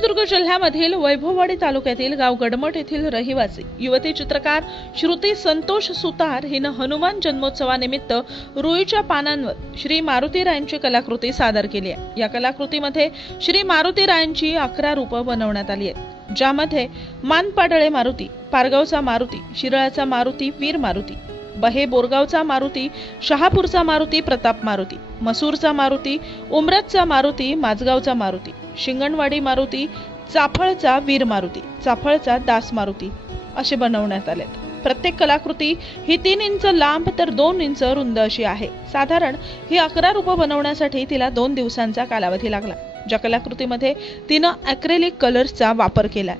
सिंधुदुर्ग जिल्ह्यामधील वैभववाडी तालुक्यातील गाव गडमट येथील रहिवासी युवती चित्रकार श्रुती संतोष सुतार हिनं हनुमान जन्मोत्सवानिमित्त रुईच्या पानांवर श्री मारुतीरायांची कलाकृती सादर केली आहे। या कलाकृतीमध्ये श्री मारुतीरायांची 11 रूपं बनवण्यात आली आहेत, ज्यामध्ये मानपाडळे मारुती, पारगावचा मारुती, शिराळाचा मारुती, वीर मारुती, बहे बोरगावचा मारुती, शहापूरचा मारुती, प्रताप मारुती, मसूरचा मारुती, उमरतचा मारुती, माझगावचा मारुती, शिंगणवाडी मारुती, चाफळचा वीर मारुती, चाफळचा दास मारुती असे बनवण्यात आलेत। प्रत्येक कलाकृती ही 3 इंच लांब तर 2 इंच रुंद अशी आहे। साधारण ही 11 रूपं बनवण्यासाठी तिला 2 दिवसांचा कालावधी लागला। ज्या कलाकृतीमध्ये तिनं ॲक्रेलिक कलर्सचा वापर केलाय।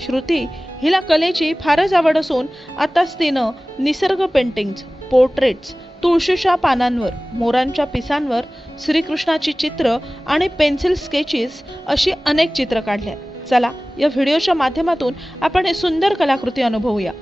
श्रुती हिला कलेची फारच आवड असून आताच तिनं निसर्ग पेंटिंग्स, पोर्ट्रेट्स, तुळशीच्या पानांवर, मोरांच्या पिसांवर, श्रीकृष्णाची चित्र आणि पेन्सिल स्केचेस अशी अनेक चित्र काढली आहेत। चला या व्हिडिओच्या माध्यमातून आपण ही सुंदर कलाकृती अनुभवूया।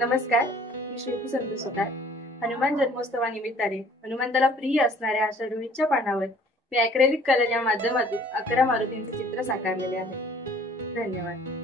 नमस्कार, मी श्रुती संतोष सुतार। हनुमान जन्मोत्सवानिमित्ताने हनुमंताला प्रिय असणाऱ्या अशा रुईच्या पानावर मी ॲक्रेलिक कलर या माध्यमातून 11 मारुतींचे चित्र साकारलेले आहे। धन्यवाद।